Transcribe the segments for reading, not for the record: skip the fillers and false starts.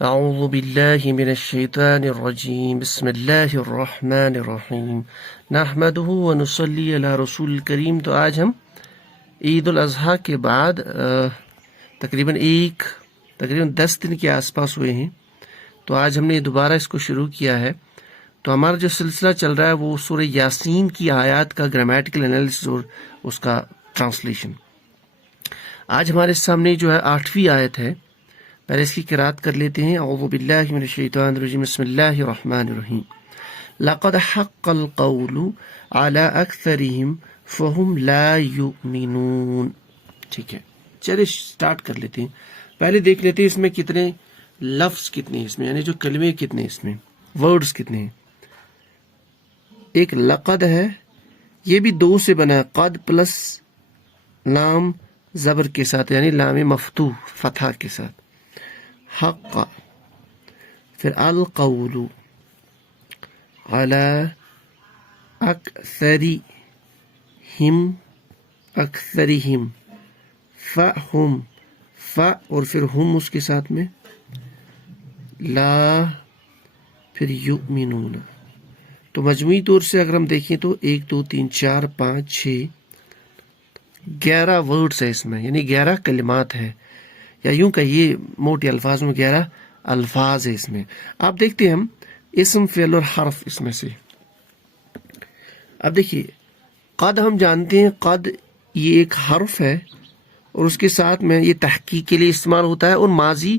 اعوذ باللہ من الشیطان الرجیم بسم اللہ الرحمن الرحیم نحمده ونصلی علی رسول الکریم۔ تو آج ہم عید الاضحیٰ کے بعد تقریباً 10 دن کے آس پاس ہوئے ہیں، تو آج ہم نے دوبارہ اس کو شروع کیا ہے۔ تو ہمارا جو سلسلہ چل رہا ہے وہ سورہ یاسین کی آیات کا گرامیٹیکل انالیسس اور اس کا ٹرانسلیشن۔ آج ہمارے سامنے جو ہے 8ویں آیت ہے، پہلے اس کی قرأت کر لیتے ہیں۔ اعوذ باللہ من الشیطان الرجیم بسم اللہ الرحمن الرحیم لقد حق القول علی اکثرہم فہم لا یؤمنون۔ ٹھیک ہے، چلے سٹارٹ کر لیتے ہیں۔ پہلے دیکھ لیتے ہیں اس میں کتنے لفظ کتنے ہیں، اس میں یعنی جو کلمے کتنے ہیں، اس میں ورڈز کتنے ہیں۔ ایک لقد ہے، یہ بھی 2 سے بنا ہے، قد پلس لام زبر کے ساتھ، یعنی لام مفتوح فتحہ کے ساتھ، حق، پھر القول علی اکثرہم فہم، اور پھر ہم اس کے ساتھ میں لا، پھر یؤمنون۔ تو مجموعی طور سے اگر ہم دیکھیں تو 1 2 3 4 5 6 11 ورڈز ہے اس میں، یعنی 11 کلمات ہے، یا یوں کہیے موٹے الفاظ میں 11 الفاظ ہے اس میں۔ آپ دیکھتے ہیں ہم اسم فعل اور حرف اس میں سے۔ اب دیکھیے قد، ہم جانتے ہیں قد یہ ایک حرف ہے اور اس کے ساتھ میں یہ تحقیق کے لیے استعمال ہوتا ہے، اور ماضی،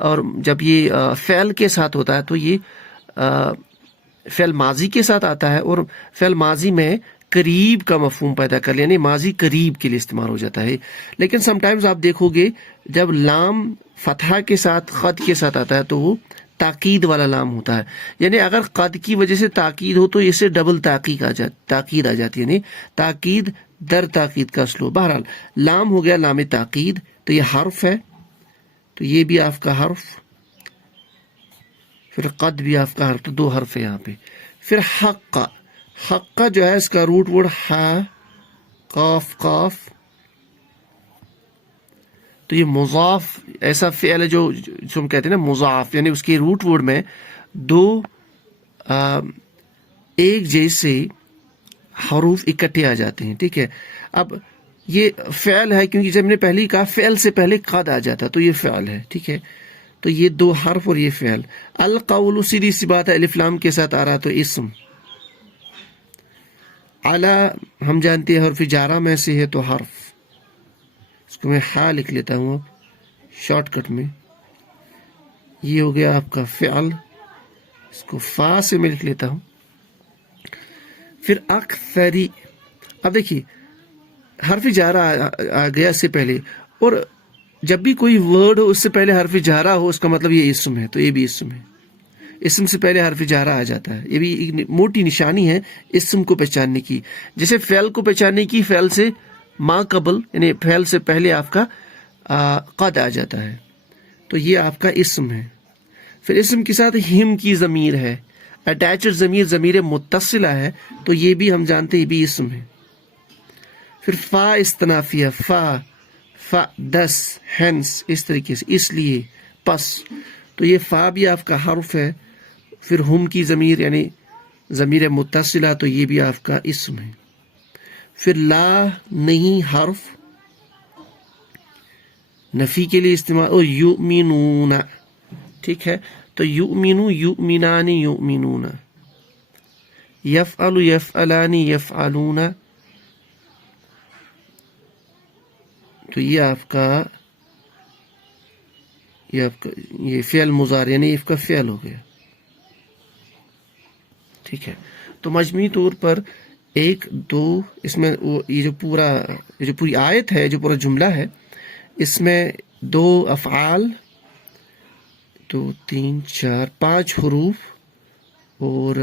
اور جب یہ فعل کے ساتھ ہوتا ہے تو یہ فعل ماضی کے ساتھ آتا ہے، اور فعل ماضی میں قریب کا مفہوم پیدا کر لیں، یعنی ماضی قریب کے لیے استعمال ہو جاتا ہے۔ لیکن سم ٹائمز آپ دیکھو گے جب لام فتحہ کے ساتھ قد کے ساتھ آتا ہے تو وہ تاکید والا لام ہوتا ہے، یعنی اگر قد کی وجہ سے تاکید ہو تو اسے ڈبل تاکید آ جاتی ہے، یعنی تاکید در تاکید کا اسلوب۔ بہرحال لام ہو گیا لام تاکید، تو یہ حرف ہے، تو یہ بھی آپ کا حرف، پھر قد بھی آپ کا حرف، تو 2 حرف ہے یہاں پہ۔ پھر حق، حق کا جو ہے اس کا روٹ ورڈ ہا قاف قاف، تو یہ مضاف ایسا فعل ہے جو ہم کہتے ہیں نا مضاف، یعنی اس کے روٹ ورڈ میں 2 ایک جیسے حروف اکٹھے آ جاتے ہیں۔ ٹھیک ہے، اب یہ فعل ہے کیونکہ جب میں نے پہلے کہا فعل سے پہلے قد آ جاتا تو یہ فعل ہے۔ ٹھیک ہے، تو یہ 2 حرف اور یہ فعل۔ القول سیدھی سی بات ہے، الف لام کے ساتھ آ رہا تو اسم۔ علی ہم جانتے ہیں حرف جارہ میں سے ہے تو حرف، اس کو میں ہا لکھ لیتا ہوں اب شارٹ کٹ میں۔ یہ ہو گیا آپ کا فعل، اس کو فا سے میں لکھ لیتا ہوں۔ پھر اکثری، اب دیکھیے حرف جارہ آ گیا اس سے پہلے، اور جب بھی کوئی ورڈ ہو اس سے پہلے حرف جارہ ہو اس کا مطلب یہ اسم ہے، تو یہ بھی اسم ہے۔ اسم سے پہلے حرف جارہ آ جاتا ہے، یہ بھی ایک موٹی نشانی ہے اسم کو پہچاننے کی، جیسے فعل کو پہچاننے کی فعل سے ما قبل، یعنی فعل سے پہلے آپ کا قد آ جاتا ہے، تو یہ آپ کا اسم ہے۔ پھر اسم کے ساتھ ہم کی ضمیر ہے، اٹیچڈ ضمیر، ضمیر متصلہ ہے، تو یہ بھی ہم جانتے ہیں یہ بھی اسم ہے۔ پھر فا استنافیہ، فا 10 ہینس، اس طریقے سے، اس لیے، پس، تو یہ فا بھی آپ کا حرف ہے۔ پھر ہم کی ضمیر یعنی ضمیر متصلہ، تو یہ بھی آپ کا اسم ہے۔ پھر لا نہیں حرف نفی کے لیے استعمال، اور یؤمنون، ٹھیک ہے، تو یؤمنو یؤمنان یؤمنون، یفعل یفعلان یفعلون، تو یہ آپ کا یہ فعل مضارع یعنی اس کا فعل ہو گیا۔ ٹھیک ہے، تو مجموعی طور پر 1 2 اس میں یہ جو پوری آیت ہے، جو پورا جملہ ہے، اس میں 2 افعال، 2 3 4 5 حروف اور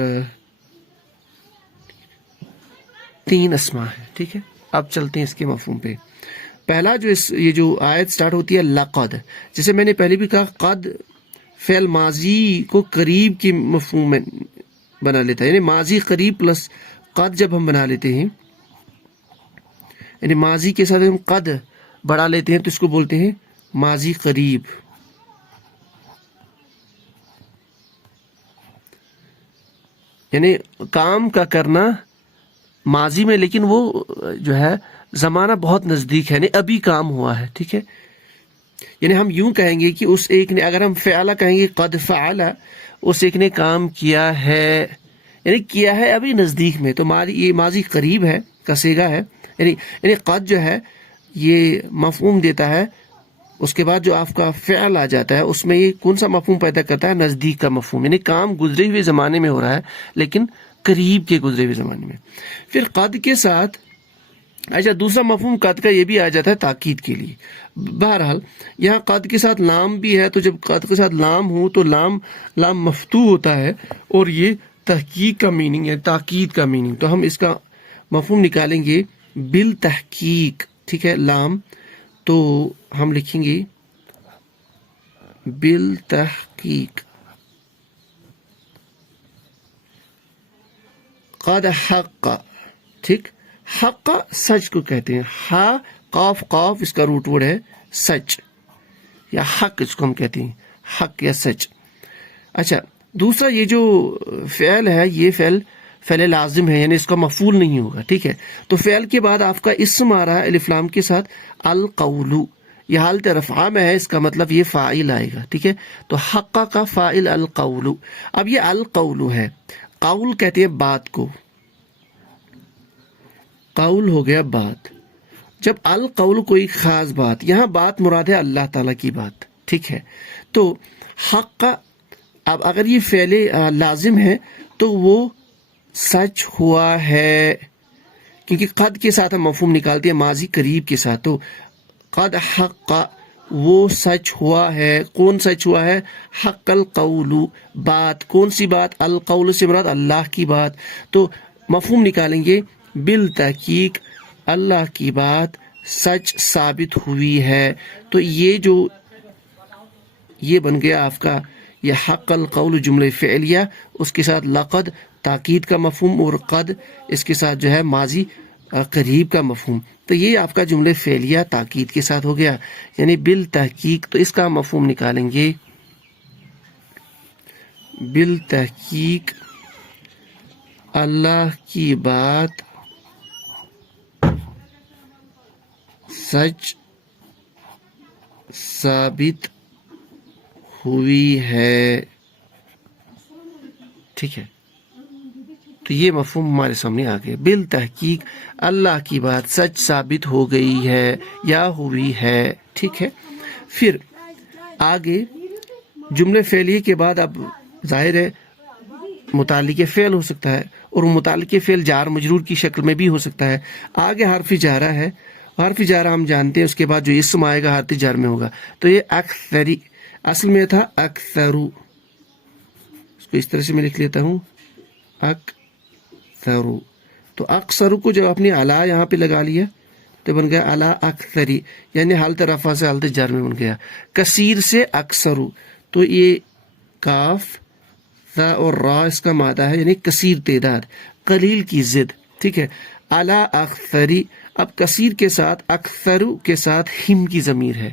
3 اسماء ہے۔ ٹھیک ہے، اب چلتے ہیں اس کے مفہوم پہ۔ پہلا یہ جو آیت سٹارٹ ہوتی ہے لقد، جیسے میں نے پہلے بھی کہا قد فعل ماضی کو قریب کی مفہوم میں بنا لیتا ہے، یعنی ماضی قریب پلس قد جب ہم بنا لیتے ہیں، یعنی ماضی کے ساتھ ہم قد بڑھا لیتے ہیں تو اس کو بولتے ہیں ماضی قریب۔ یعنی کام کا کرنا ماضی میں، لیکن وہ جو ہے زمانہ بہت نزدیک ہے، یعنی ابھی کام ہوا ہے. ٹھیک ہے، یعنی ہم یوں کہیں گے کہ اس ایک نے، اگر ہم فعلا کہیں گے قد فعل، اس ایک نے کام کیا ہے، یعنی کیا ہے ابھی نزدیک میں، تو یہ ماضی قریب ہے کا صیغہ ہے. یعنی قد جو ہے یہ مفہوم دیتا ہے، اس کے بعد جو آپ کا فعل آ جاتا ہے اس میں یہ کون سا مفہوم پیدا کرتا ہے؟ نزدیک کا مفہوم، یعنی کام گزرے ہوئے زمانے میں ہو رہا ہے لیکن قریب کے گزرے ہوئے زمانے میں. پھر قد کے ساتھ اچھا دوسرا مفہوم قد کا یہ بھی آ جاتا ہے تاکید کے لیے. بہرحال یہاں قد کے ساتھ لام بھی ہے، تو جب قد کے ساتھ لام ہو تو لام مفتوح ہوتا ہے، اور یہ تحقیق کا میننگ ہے، تاکید کا میننگ. تو ہم اس کا مفہوم نکالیں گے بالتحقیق. ٹھیک ہے، لام تو ہم لکھیں گے بالتحقیق. قد حق، ٹھیک، حق سچ کو کہتے ہیں. ہا قاف قاف اس کا روٹ ورڈ ہے سچ، یا حق اس کو ہم کہتے ہیں، حق یا سچ. اچھا دوسرا یہ جو فعل ہے یہ فعل لازم ہے، یعنی اس کا مفعول نہیں ہوگا. ٹھیک ہے، تو فعل کے بعد آپ کا اسم آ رہا ہے الف لام کے ساتھ، القول، یہ حالت رفع میں ہے، اس کا مطلب یہ فاعل آئے گا. ٹھیک ہے، تو حق کا فاعل القول. اب یہ القول ہے، قول کہتے ہیں بات کو، قول ہو گیا بات. جب القول کوئی خاص بات، یہاں بات مراد ہے اللہ تعالیٰ کی بات. ٹھیک ہے، تو حق کا، اب اگر یہ فعل لازم ہے تو وہ سچ ہوا ہے، کیونکہ قد کے ساتھ ہم مفہوم نکالتے ہیں ماضی قریب کے ساتھ. تو قد حق، وہ سچ ہوا ہے. کون سچ ہوا ہے؟ حق القول، بات. کون سی بات؟ القول سے مراد اللہ کی بات. تو مفہوم نکالیں گے بالتحقیق اللہ کی بات سچ ثابت ہوئی ہے. تو یہ بن گیا آپ کا یہ حق القول جملہ فعلیہ، اس کے ساتھ لقد تاکید کا مفہوم، اور قد اس کے ساتھ جو ہے ماضی قریب کا مفہوم. تو یہ آپ کا جملہ فعلیہ تاکید کے ساتھ ہو گیا، یعنی بالتحقیق. تو اس کا مفہوم نکالیں گے بالتحقیق اللہ کی بات سچ ثابت ہوئی ہے. ٹھیک ہے، تو یہ مفہوم ہمارے سامنے آ گیا، بالتحقیق اللہ کی بات سچ ثابت ہو گئی ہے یا ہوئی ہے. ٹھیک ہے، پھر آگے جملے فعلیے کے بعد اب ظاہر ہے متعلق فعل ہو سکتا ہے، اور متعلق فعل جار مجرور کی شکل میں بھی ہو سکتا ہے. آگے حرف جارہ ہے، حرف جارہ ہم جانتے ہیں، اس کے بعد جو اسم آئے گا حرف جار میں ہوگا. تو یہ اکثری، اصل میں تھا اکثرو، اس کو اس طرح سے میں لکھ لیتا ہوں اکثرو. تو اکثرو کو جب آپ نے علا یہاں پہ لگا لیا تو بن گیا علا اکثری، یعنی حالت رفع سے حالت جر میں بن گیا. کثیر سے اکثرو، تو یہ کاف تا اور را اس کا مادہ ہے، یعنی کثیر تعداد، قلیل کی ضد. ٹھیک ہے، علا اکثری. اب کثیر کے ساتھ اکثرو کے ساتھ ہم کی ضمیر ہے،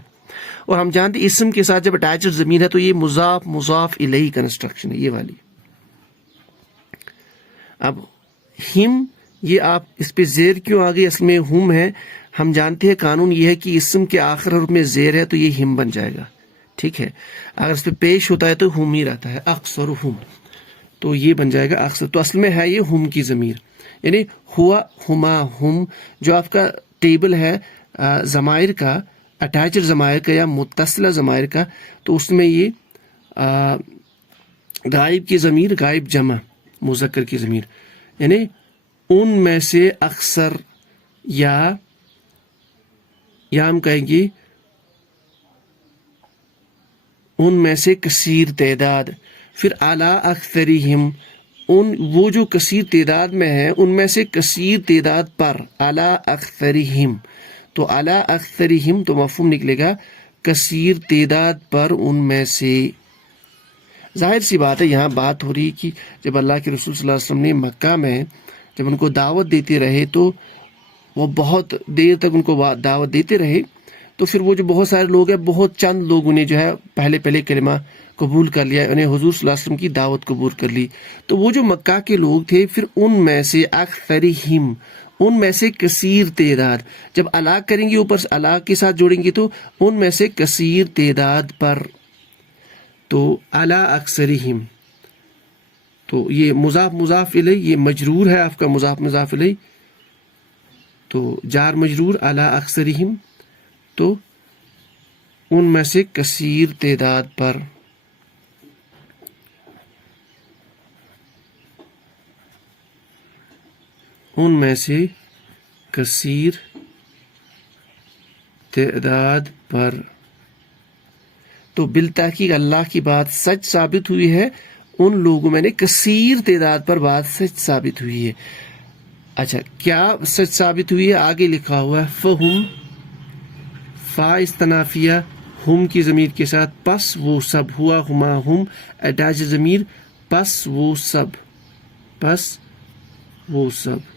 اور ہم جانتے اسم کے ساتھ جب اٹیچڈ ضمیر ہے تو یہ مضاف مضاف الیہ کنسٹرکشن ہے، یہ والی. اب ہم، یہ آپ اس پہ زیر کیوں آ گئی؟ اصل میں ہم ہے، ہم جانتے ہیں قانون یہ ہے کہ اسم کے آخر حرف میں زیر ہے تو یہ ہم بن جائے گا. ٹھیک ہے، اگر اس پہ پیش ہوتا ہے تو ہم ہی رہتا ہے، اکثر ہم، تو یہ بن جائے گا اکثر. تو اصل میں ہے یہ ہم کی ضمیر، یعنی ہوا ہما ہم. جو آپ کا ٹیبل ہے ضمائر کا، اٹیچڈ ضمائر کا یا متصلہ ضمائر کا، تو اس میں یہ غائب کی ضمیر، غائب جمع مذکر کی ضمیر، یعنی ان میں سے اکثر، یا ہم کہیں گے ان میں سے کثیر تعداد. پھر اعلی اکثرہم، وہ جو کثیر تعداد میں ہیں ان میں سے کثیر تعداد پر، اعلی اکثرہم. تو اعلی اکثرہم تو مفہوم نکلے گا کثیر تعداد پر ان میں سے. ظاہر سی بات ہے یہاں بات ہو رہی کہ جب اللہ کے رسول صلی اللہ علیہ وسلم نے مکہ میں جب ان کو دعوت دیتے رہے تو وہ بہت دیر تک ان کو دعوت دیتے رہے، تو پھر وہ جو بہت سارے لوگ ہیں، بہت چند لوگوں نے جو ہے پہلے کلمہ قبول کر لیا، انہیں حضور صلی اللہ علیہ وسلم کی دعوت قبول کر لی. تو وہ جو مکہ کے لوگ تھے، پھر ان میں سے اکثرہم، ان میں سے کثیر تعداد، جب الگ کریں گے اوپر سے الگ کے ساتھ جوڑیں گے تو ان میں سے کثیر تعداد پر، تو علی اکثرہم، تو یہ مضاف الیہ، یہ مجرور ہے آپ کا مضاف الیہ، تو جار مجرور علی اکثرہم، تو ان میں سے کثیر تعداد پر. ان میں سے کثیر تعداد پر. تو بالتحقیق اللہ کی بات سچ ثابت ہوئی ہے، ان لوگوں میں نے کثیر تعداد پر بات سچ ثابت ہوئی ہے. اچھا، کیا سچ ثابت ہوئی ہے؟ آگے لکھا ہوا ہے فہم، فا استنافیہ ہم کی ضمیر کے ساتھ، پس وہ سب، ہوا ہما ہم اٹیچ ضمیر، پس وہ سب، پس وہ سب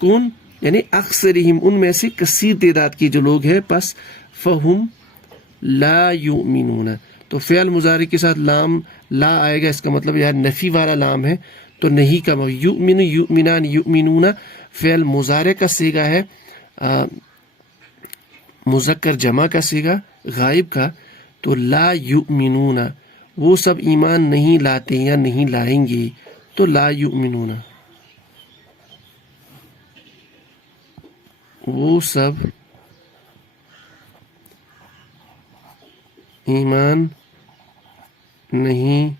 کون؟ یعنی اکثرہم، ان میں سے کثیر تعداد کے جو لوگ ہیں، پس فہم لا یؤمنون. تو فعل مضارع کے ساتھ لام لا آئے گا، اس کا مطلب یار نفی والا لام ہے، تو نہیں کا یؤمن، یؤمنان، یؤمنون فعل مضارع کا صیغہ ہے، مذکر جمع کا صیغہ غائب کا. تو لا یؤمنون، وہ سب ایمان نہیں لاتے یا نہیں لائیں گے، تو لا یؤمنون، وہ سب ایمان نہیں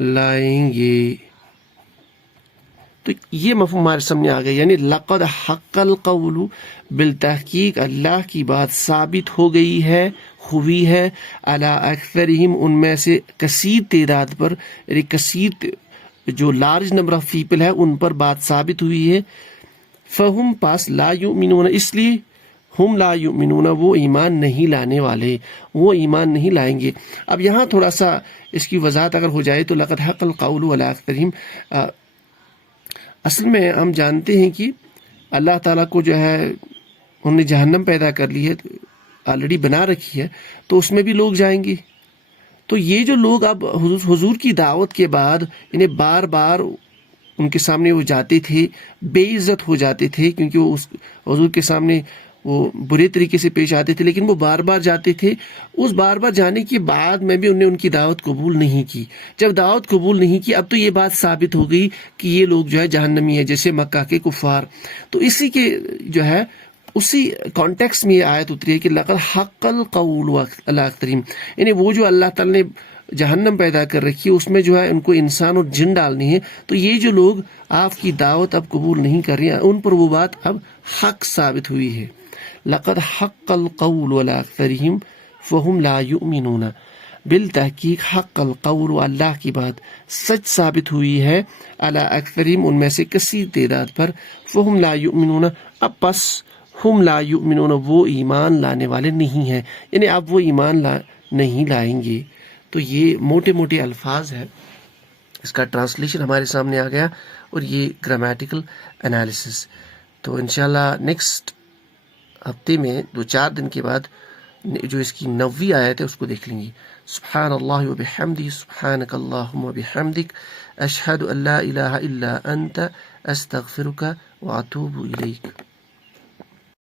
لائیں گے. تو یہ مفہوم ہمارے سامنے آ گیا، یعنی لقد حق القول، بالتحقیق اللہ کی بات ثابت ہو گئی ہے، ہوئی ہے، علی اکثرہم، ان میں سے کثیر تعداد پر، یعنی کثیر جو لارج نمبر آف پیپل ہے ان پر بات ثابت ہوئی ہے. فہم، پاس، لا یؤمنون، اس لیے ہم لا یؤمنون، وہ ایمان نہیں لانے والے، وہ ایمان نہیں لائیں گے. اب یہاں تھوڑا سا اس کی وضاحت اگر ہو جائے تو لقد حق القول علی اکثرہم، اصل میں ہم جانتے ہیں کہ اللہ تعالیٰ کو جو ہے انہوں نے جہنم پیدا کر لی ہے، آلریڈی بنا رکھی ہے، تو اس میں بھی لوگ جائیں گے. تو یہ جو لوگ اب حضور کی دعوت کے بعد انہیں بار بار ان کے سامنے وہ جاتے تھے، بے عزت ہو جاتے تھے، کیونکہ وہ اس حضور کے سامنے وہ برے طریقے سے پیش آتے تھے، لیکن وہ بار بار جاتے تھے. اس بار بار جانے کے بعد میں بھی انہیں ان کی دعوت قبول نہیں کی. جب دعوت قبول نہیں کی، اب تو یہ بات ثابت ہو گئی کہ یہ لوگ جو ہے جہنمی ہے، جیسے مکہ کے کفار. تو اسی کے جو ہے اسی کانٹیکس میں یہ آیت اتری ہے کہ لقد حق القول علی اکثرہم، یعنی وہ جو اللہ تعالیٰ نے جہنم پیدا کر رکھی ہے، اس میں جو ہے ان کو انسان اور جن ڈالنی ہے. تو یہ جو لوگ آپ کی دعوت اب قبول نہیں کر رہے ہیں، ان پر وہ بات اب حق ثابت ہوئی ہے. لقد حق القول علی اکثرہم فہم لا یؤمنون، بالتحقیق حق القول، اللہ کی بات سچ ثابت ہوئی ہے، علی اکثرہم، ان میں سے کثیر تعداد پر، فہم لا یؤمنون، اب پس ہم لا یؤمنون، وہ ایمان لانے والے نہیں ہیں، یعنی اب وہ ایمان نہیں لائیں گے. تو یہ موٹے موٹے الفاظ ہیں، اس کا ٹرانسلیشن ہمارے سامنے آ گیا، اور یہ گرامیٹیکل انالیسس. تو انشاءاللہ نیکسٹ ہفتے میں 2-4 دن کے بعد جو اس کی 90ویں آیت ہے اس کو دیکھ لیں گے. سبحان اللہ و بحمدہ، سبحانک اللہم و بحمدک، اشہد ان لا الہ الا انت، استغفرک و اتوب الیک.